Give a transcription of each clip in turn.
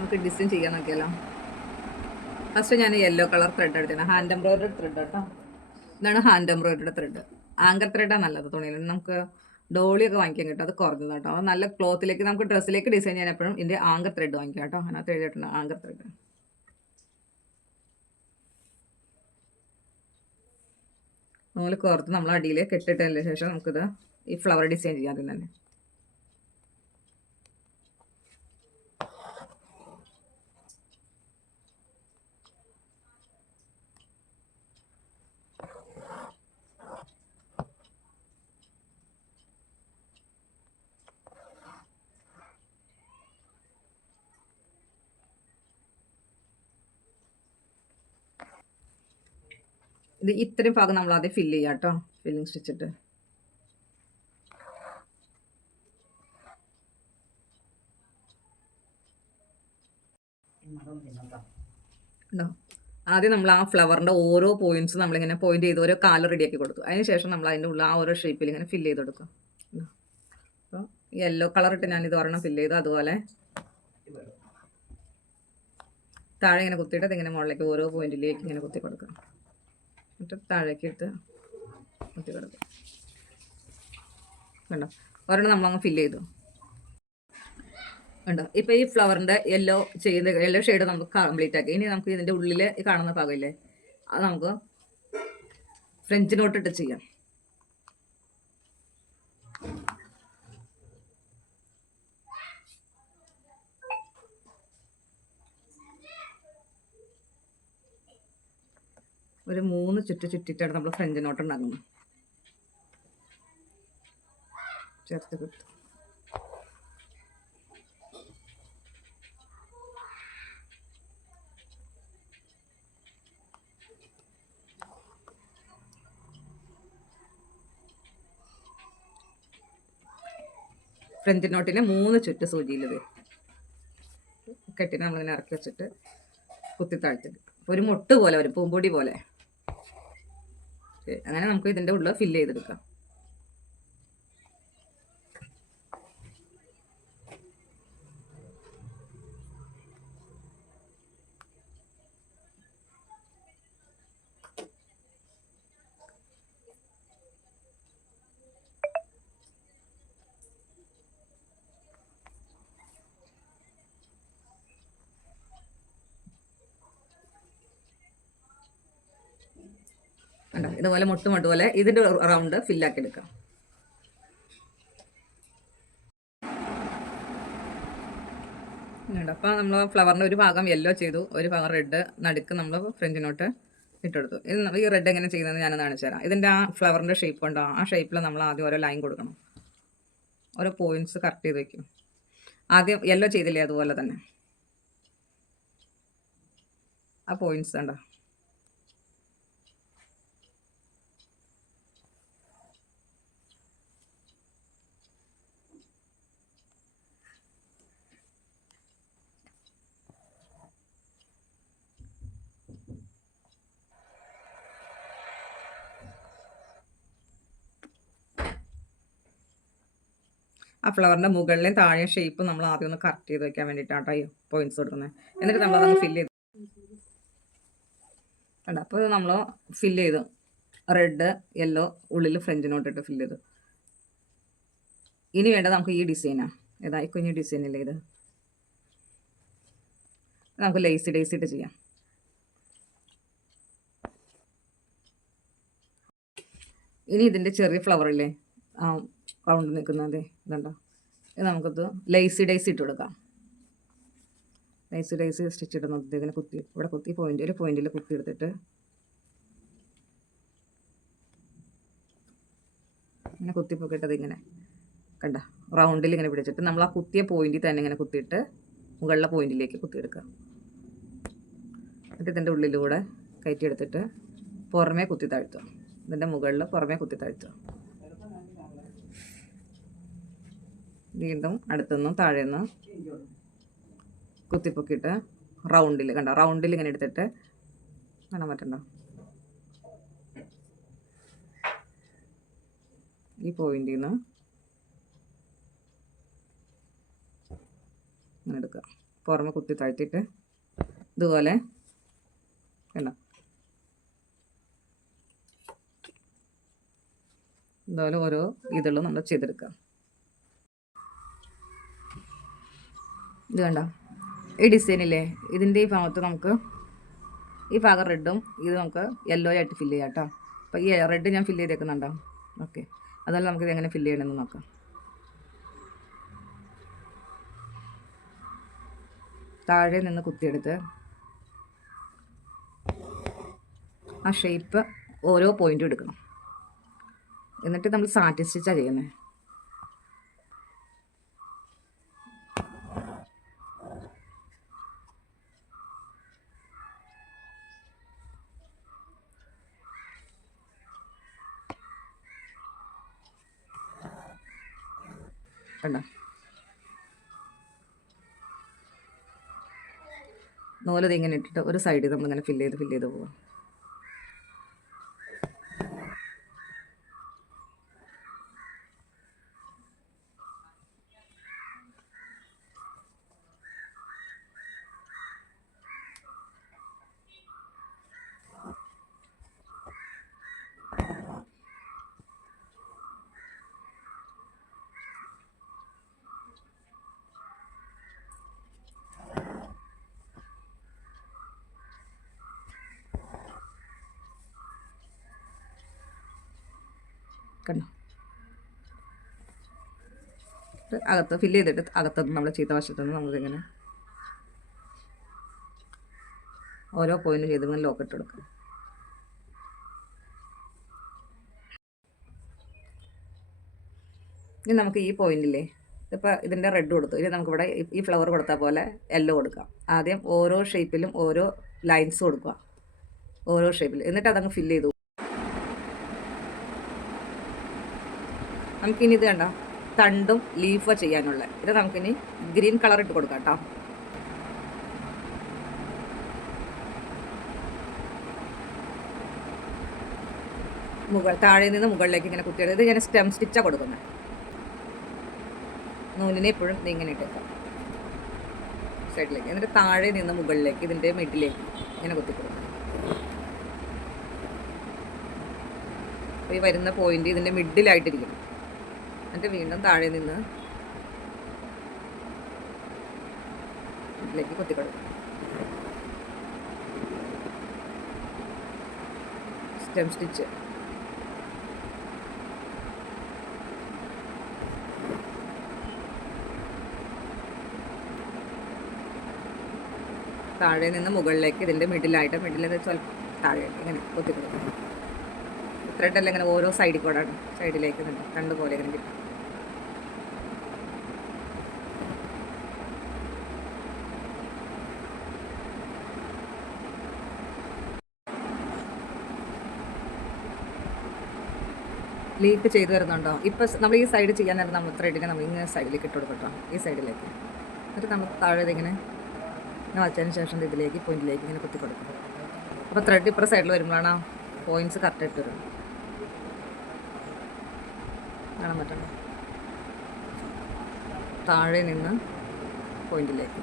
നമുക്ക് ഡിസൈൻ ചെയ്യാൻ നോക്കിയാലോ. ഫസ്റ്റ് ഞാൻ യെല്ലോ കളർ ത്രെഡ് എടുത്തിട്ടുണ്ട്, ഹാൻഡ് എംബ്രോയിഡറി ത്രെഡ് കേട്ടോ. ഇതാണ് ഹാൻഡ് എംബ്രോയിഡറി ത്രെഡ്. ആങ്കർ ത്രെഡാണ് നല്ലത് തുണിയിൽ. നമുക്ക് ഡോളിയൊക്കെ വാങ്ങിക്കാൻ കിട്ടും, അത് കുറഞ്ഞത് കേട്ടോ. അത് നല്ല ക്ലോത്തിലേക്ക് നമുക്ക് ഡ്രസ്സിലേക്ക് ഡിസൈൻ ചെയ്യാൻ എപ്പോഴും ഇതിൻ്റെ ആങ്കർ ത്രെഡ് വാങ്ങിക്കാം കേട്ടോ. അതിനകത്ത് എഴുതിയിട്ടുണ്ട് ആങ്കർ ത്രെഡ്. നൂല് കോർത്ത് നമ്മൾ അടിയിൽ കെട്ടിട്ടതിന് ശേഷം നമുക്കിത് ഈ ഫ്ലവർ ഡിസൈൻ ചെയ്യാൻ തന്നെ. ഇത് ഇത്രയും ഭാഗം നമ്മൾ ആദ്യം ഫില്ല് ചെയ്യാം കേട്ടോ, ഫില്ലിങ് സ്റ്റിച്ചിട്ട്. ഉണ്ടോ, ആദ്യം നമ്മൾ ആ ഫ്ലവറിൻ്റെ ഓരോ പോയിന്റ്സ് നമ്മളിങ്ങനെ പോയിന്റ് ചെയ്ത് ഓരോ കാല് റെഡിയാക്കി കൊടുക്കും. അതിന് ശേഷം നമ്മൾ അതിൻ്റെ ഉള്ളിൽ ആ ഓരോ ഷേപ്പിൽ ഇങ്ങനെ ഫില്ല് ചെയ്ത് കൊടുക്കും. അപ്പോൾ യെല്ലോ കളർ ഇട്ട് ഞാനിത് ഒരെണ്ണം ഫില്ല് ചെയ്തു. അതുപോലെ താഴെ ഇങ്ങനെ കുത്തിയിട്ട് അതിങ്ങനെ മുകളിലേക്ക് ഓരോ പോയിന്റിലേക്ക് ഇങ്ങനെ കുത്തി കൊടുക്കുക. എന്നിട്ട് താഴേക്ക് ഇട്ട് കുത്തി കൊടുക്കുക. കണ്ടോ, ഒരെണ്ണം നമ്മളങ്ങ് ഫില്ല് ചെയ്തു. ഉണ്ടോ, ഇപ്പോൾ ഈ ഫ്ലവറിൻ്റെ യെല്ലോ ഷെയ്ഡ് നമുക്ക് കംപ്ലീറ്റ് ആക്കി. ഇനി നമുക്ക് ഇതിൻ്റെ ഉള്ളിൽ ഈ കാണുന്ന ഭാഗമില്ലേ, അത് നമുക്ക് ഫ്രഞ്ച് നോട്ട് ഇട്ട് ചെയ്യാം. ഒരു 3 ചുറ്റിട്ടാണ് നമ്മൾ ഫ്രഞ്ച് നോട്ട് ഉണ്ടാക്കുന്നത്. ചേർത്ത് കിട്ടും. ഫ്രഞ്ച് നോട്ടിന് 3 ചുറ്റ് സൂചിയിലത് കെട്ടിന് നമ്മളിങ്ങനെ ഇറക്കി വെച്ചിട്ട് കുത്തി താഴ്ത്തിട്ട് ഒരു മുട്ട് പോലെ വരും, പൂമ്പൊടി പോലെ. അങ്ങനെ നമുക്ക് ഇതിൻ്റെ ഉള്ളിൽ ഫില്ല് ചെയ്തെടുക്കാം. ഇതുപോലെ മുട്ട് പോലെ ഇതിൻ്റെ റൗണ്ട് ഫില്ലാക്കി എടുക്കാം. അപ്പോൾ നമ്മൾ ഫ്ലവറിൻ്റെ ഒരു ഭാഗം യെല്ലോ ചെയ്തു, ഒരു ഭാഗം റെഡ്, നടുക്ക് നമ്മൾ ഫ്രഞ്ച് നോട്ട് ഇട്ടെടുത്തു. ഈ റെഡ് എങ്ങനെ ചെയ്യുന്നത് ഞാനൊന്ന് കാണിച്ചു തരാം. ഇതിൻ്റെ ആ ഫ്ലവറിൻ്റെ ഷേപ്പ് ഉണ്ടോ, ആ ഷേപ്പിൽ നമ്മൾ ആദ്യം ഓരോ ലൈൻ കൊടുക്കണം. ഓരോ പോയിൻറ്റ്സ് കറക്റ്റ് ചെയ്ത് വയ്ക്കും. ആദ്യം യെല്ലോ ചെയ്തില്ലേ, അതുപോലെ തന്നെ ആ പോയിൻറ്റ്സ് ഉണ്ടോ. ആ ഫ്ലവറിൻ്റെ മുകളിലെയും താഴെ ഷേപ്പ് നമ്മൾ ആദ്യം ഒന്ന് കറക്റ്റ് ചെയ്ത് വയ്ക്കാൻ വേണ്ടിയിട്ടാണ് ഈ പോയിൻറ്റ്സ് കൊടുക്കുന്നത്. എന്നിട്ട് നമ്മളതൊന്ന് ഫില്ല് ചെയ്ത് കണ്ടോ. അപ്പോൾ നമ്മൾ ഫില്ല് ചെയ്തു, റെഡ് യെല്ലോ ഉള്ളിൽ ഫ്രഞ്ച് നോട്ട് ഇട്ട് ഫില്ല് ചെയ്തു. ഇനി വേണ്ടത് നമുക്ക് ഈ ഡിസൈനാണ്. ഏതാ ഈ കുഞ്ഞു ഡിസൈനില്ലേ, ഇത് നമുക്ക് ലേസി ഡേസി ഇട്ട് ചെയ്യാം. ഇനി ഇതിൻ്റെ ചെറിയ ഫ്ലവറില്ലേ, ആ റൗണ്ട് നിൽക്കുന്നത് ഇതുണ്ടോ, ഇത് നമുക്കത് ലേസി ഡേസി ഇട്ട് കൊടുക്കാം. ലേസി ഡേസി സ്റ്റിച്ച് ഇടുന്നത് ഇങ്ങനെ കുത്തി, ഇവിടെ കുത്തി പോയിന്റിൽ കുത്തി എടുത്തിട്ട് ഇങ്ങനെ കുത്തിപ്പൊക്കിയിട്ടത് ഇങ്ങനെ കണ്ട റൗണ്ടിൽ ഇങ്ങനെ പിടിച്ചിട്ട് നമ്മൾ ആ കുത്തിയ പോയിന്റിൽ തന്നെ ഇങ്ങനെ കുത്തിയിട്ട് മുകളിലെ പോയിന്റിലേക്ക് കുത്തിയെടുക്കുക. എന്നിട്ട് ഇതിൻ്റെ ഉള്ളിലൂടെ കയറ്റിയെടുത്തിട്ട് പുറമേ കുത്തി താഴ്ത്തുക. ഇതിൻ്റെ മുകളിൽ പുറമേ കുത്തി താഴ്ത്തുക. വീണ്ടും അടുത്തുനിന്നും താഴേന്ന് കുത്തിപ്പൊക്കിയിട്ട് റൗണ്ടിൽ കണ്ടോ, റൗണ്ടിൽ ഇങ്ങനെ എടുത്തിട്ട് കാണാൻ പറ്റണ്ടോ, ഈ പോയിന്റിൽ നിന്ന് ഇങ്ങനെ എടുക്കുക. പുറമെ കുത്തി താഴ്ത്തിയിട്ട് ഇതുപോലെ കണ്ടോ, ഇതുപോലെ ഓരോ ഇതുകളും നമ്മൾ ചെയ്തെടുക്കുക. ഇത് കണ്ടോ, ഈ ഡിസൈനില്ലേ, ഇതിൻ്റെ ഈ ഭാഗത്ത് നമുക്ക് ഈ ഭാഗം റെഡും ഇത് നമുക്ക് യെല്ലോ ആയിട്ട് ഫില്ല് ചെയ്യാം കേട്ടോ. അപ്പോൾ ഈ റെഡ് ഞാൻ ഫില്ല് ചെയ്തേക്കുന്നുണ്ടോ? ഓക്കെ, അതുപോലെ നമുക്കിത് എങ്ങനെ ഫില്ല് ചെയ്യണമെന്ന് നോക്കാം. താഴെ നിന്ന് കുത്തിയെടുത്ത് ആ ഷേപ്പ് ഓരോ പോയിൻറ്റും എടുക്കണം. എന്നിട്ട് നമ്മൾ സാറ്റി സ്റ്റിച്ചാണ് ചെയ്യുന്നത്. കണ്ടോ, നൂലത് ഇങ്ങനെ ഇട്ടിട്ട് ഒരു സൈഡിൽ നമ്മളിങ്ങനെ ഫില്ല് ചെയ്ത് പോവാം. കണ്ടോ, അകത്ത് ഫില്ല് ചെയ്തിട്ട് അകത്തുനിന്ന് നമ്മൾ ചെയ്ത വശത്തുനിന്ന് നമ്മളിങ്ങനെ ഓരോ പോയിന്റ് ചെയ്ത് ഇങ്ങനെ ലോക്കിട്ട് കൊടുക്കുക. ഇനി നമുക്ക് ഈ പോയിന്റില്ലേ, ഇപ്പോൾ ഇതിൻ്റെ റെഡ് കൊടുത്തു, ഇനി നമുക്കിവിടെ ഈ ഫ്ലവർ കൊടുത്ത പോലെ യെല്ലോ കൊടുക്കാം. ആദ്യം ഓരോ ഷേപ്പിലും ഓരോ ലൈൻസ് കൊടുക്കുക, ഓരോ ഷേപ്പിൽ, എന്നിട്ട് അതങ്ങ് ഫില്ല് ചെയ്തു. നമുക്കിനി ഇത് കണ്ടോ, തണ്ടും ലീഫോ ചെയ്യാനുള്ള ഇത് നമുക്കിനി ഗ്രീൻ കളർ ഇട്ട് കൊടുക്കാം കേട്ടോ. താഴെ നിന്ന് മുകളിലേക്ക് ഇങ്ങനെ കുത്തിയെടുത്ത് ഇങ്ങനെ സ്റ്റെം സ്റ്റിച്ചാണ് കൊടുക്കുന്നത്. നൂലിനെ എപ്പോഴും ഇങ്ങനെ ഇട്ടേക്കാം സൈഡിലേക്ക്, എന്നിട്ട് താഴെ നിന്ന് മുകളിലേക്ക് ഇതിൻ്റെ മിഡിലേക്ക് ഇങ്ങനെ കുത്തി കൊടുക്കും. അപ്പോൾ ഈ വരുന്ന പോയിന്റ് ഇതിൻ്റെ മിഡിലായിട്ടിരിക്കണം. എന്നിട്ട് വീണ്ടും താഴെ നിന്ന് ഇതിലേക്ക് കുത്തി കൊടുക്കും. സ്റ്റെം സ്റ്റിച്ച് താഴെ നിന്ന് മുകളിലേക്ക് ഇതിൻ്റെ മിഡിലായിട്ട് സ്വല്പം താഴെ ഇങ്ങനെ കുത്തി കൊടുക്കും. ത്രെഡെല്ലാം ഇങ്ങനെ ഓരോ സൈഡിൽ കൂടെ സൈഡിലേക്ക് നിന്ന് കണ്ടുപോലെ ഇങ്ങനെ കിട്ടും. ലീക്ക് ചെയ്ത് വരുന്നുണ്ടോ? ഇപ്പം നമ്മൾ ഈ സൈഡ് ചെയ്യാൻ നേരം നമ്മൾ ത്രെഡിനെ നമ്മൾ ഇങ്ങനെ സൈഡിലേക്ക് ഇട്ട് കൊടുക്കട്ടോ, ഈ സൈഡിലേക്ക്. എന്നിട്ട് നമ്മൾ താഴെ ഇങ്ങനെ വച്ചതിന് ശേഷം ഇതിലേക്ക് പോയിന്റിലേക്ക് ഇങ്ങനെ കുത്തി കൊടുക്കും. അപ്പോൾ ത്രെഡ് ഇപ്പുറ സൈഡിൽ വരുമ്പോഴാണ് പോയിന്റ്സ് കറക്റ്റ് ഇട്ട് വരും. കാണാൻ പറ്റണം. താഴെ നിന്ന് പോയിന്റിലേക്ക്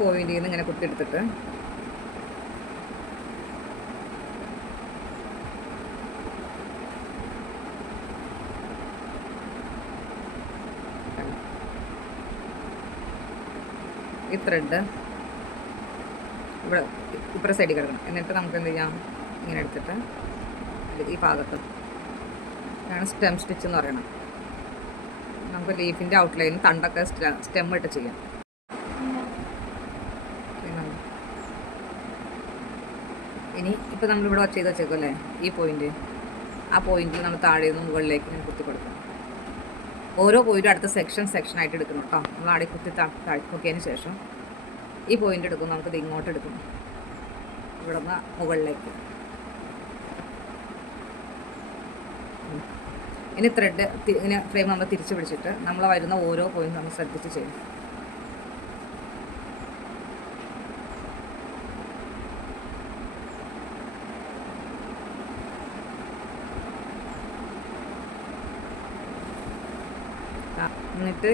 പോയിന്റിൽ നിന്ന് ഇങ്ങനെ കുത്തിയെടുത്തിട്ട് ഈ ത്രെഡ് ഇവിടെ ഇപ്പുറ സൈഡിൽ കിടക്കണം. എന്നിട്ട് നമുക്ക് എന്ത് ചെയ്യാം, ഇങ്ങനെ എടുത്തിട്ട് ഈ ഭാഗത്ത് ആണ് സ്റ്റെം സ്റ്റിച്ച് എന്ന് പറയണം. നമുക്ക് ലീഫിൻ്റെ ഔട്ട്ലൈൻ തണ്ടൊക്കെ സ്റ്റെം ഇട്ട് ചെയ്യാം. ഇനി ഇപ്പോൾ നമ്മളിവിടെ ചെയ്ത് വെച്ചേക്കുമല്ലേ ഈ പോയിന്റ്, ആ പോയിന്റിൽ നമ്മൾ താഴെ നിന്ന് മുകളിലേക്ക് ഇങ്ങനെ കുത്തി കൊടുക്കണം. ഓരോ പോയിന്റും അടുത്ത സെക്ഷനായിട്ട് എടുക്കണം കേട്ടോ. നമ്മൾ ആടെ കുത്തി നോക്കിയതിന് ശേഷം ഈ പോയിന്റ് എടുക്കും, നമുക്കിത് ഇങ്ങോട്ട് എടുക്കും, ഇവിടെ നിന്ന് മുകളിലേക്ക്. ഇനി ത്രെഡ് ഇങ്ങനെ ഫ്രെയിം നമ്മൾ തിരിച്ച് പിടിച്ചിട്ട് നമ്മൾ വരുന്ന ഓരോ പോയിന്റ് നമ്മൾ ശ്രദ്ധിച്ച് ചെയ്യും. എന്നിട്ട്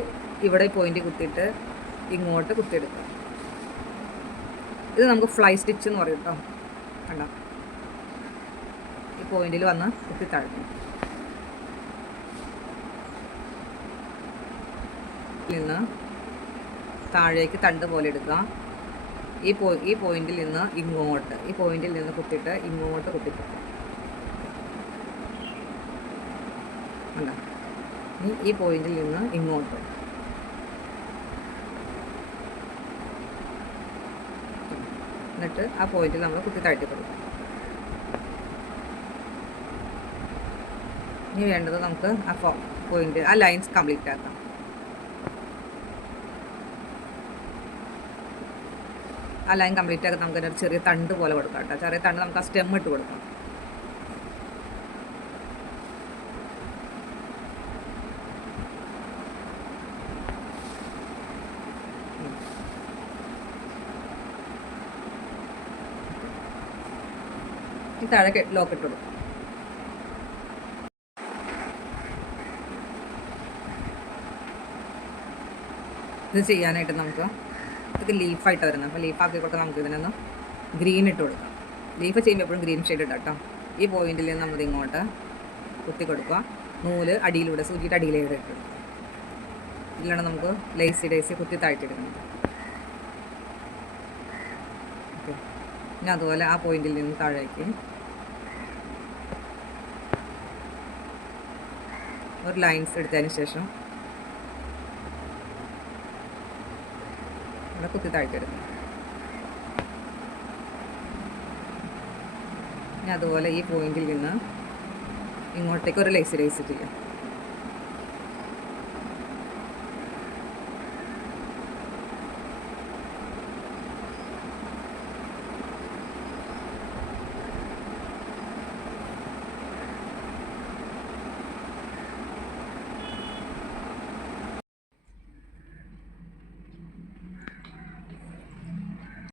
ഇവിടെ പോയിന്റ് കുത്തിയിട്ട് ഇങ്ങോട്ട് കുത്തിയെടുക്കുക. ഇത് നമുക്ക് ഫ്ലൈ സ്റ്റിച്ച് എന്ന് പറയും കേട്ടോ. കണ്ടോ, ഈ പോയിന്റിൽ വന്ന് കുത്തി താഴ്ത്തണം. നിന്ന് താഴേക്ക് തണ്ട് പോലെ എടുക്കുക. ഈ പോയിന്റിൽ നിന്ന് ഇങ്ങോട്ട്, ഈ പോയിന്റിൽ നിന്ന് കുത്തിയിട്ട് ഇങ്ങോട്ട് കുത്തിപ്പോകും. കണ്ടോ, ഈ പോയിന്റിൽ നിന്ന് ഇങ്ങോട്ട്. എന്നിട്ട് ആ പോയിന്റിൽ നമ്മൾ കുത്തി താഴ്ത്തി കൊടുക്കും. ഇനി വേണ്ടത് നമുക്ക് ആ പോയിന്റ്, ആ ലൈൻസ് കംപ്ലീറ്റ് ആക്കാം. ആ ലൈൻ കംപ്ലീറ്റ് ആക്കി നമുക്ക് ഒരു ചെറിയ തണ്ട് പോലെ കൊടുക്കാം കേട്ടോ. ചെറിയ തണ്ട് നമുക്ക് ആ സ്റ്റെം ഇട്ട് കൊടുക്കാം. ഈ താഴെ ലോക്ക് ഇട്ട് കൊടുക്കും. ഇത് ചെയ്യാനായിട്ട് നമുക്ക് ഇത് ലീഫായിട്ട് വരുന്നത്. അപ്പോൾ ലീഫാക്കി കൊടുത്താൽ നമുക്ക് ഇതിനൊന്ന് ഗ്രീൻ ഇട്ട് കൊടുക്കാം. ലീഫ് ചെയ്യുമ്പോൾ എപ്പോഴും ഗ്രീൻ ഷെയ്ഡ് ഇടാം കേട്ടോ. ഈ പോയിന്റിൽ നിന്ന് നമ്മൾ ഇങ്ങോട്ട് കുത്തി കൊടുക്കുക. നൂല് അടിയിലൂടെ, സൂചിയുടെ അടിയിലൂടെ ഇട്ട് കൊടുക്കുക. ഇതിലാണ് നമുക്ക് ലേസി കുത്തി താഴ്ത്തിയെടുക്കുന്നത്. ഓക്കെ, പിന്നെ അതുപോലെ ആ പോയിന്റിൽ നിന്ന് താഴേക്ക് ഒരു ലൈൻസ് എടുത്തതിന് ശേഷം ഇവിടെ കുത്തി താഴ്ത്തിയെടുക്കും. ഇനി അതുപോലെ ഈ പോയിന്റിൽ നിന്ന് ഇങ്ങോട്ടേക്ക് ഒരു ലേസ് ചെയ്യാം.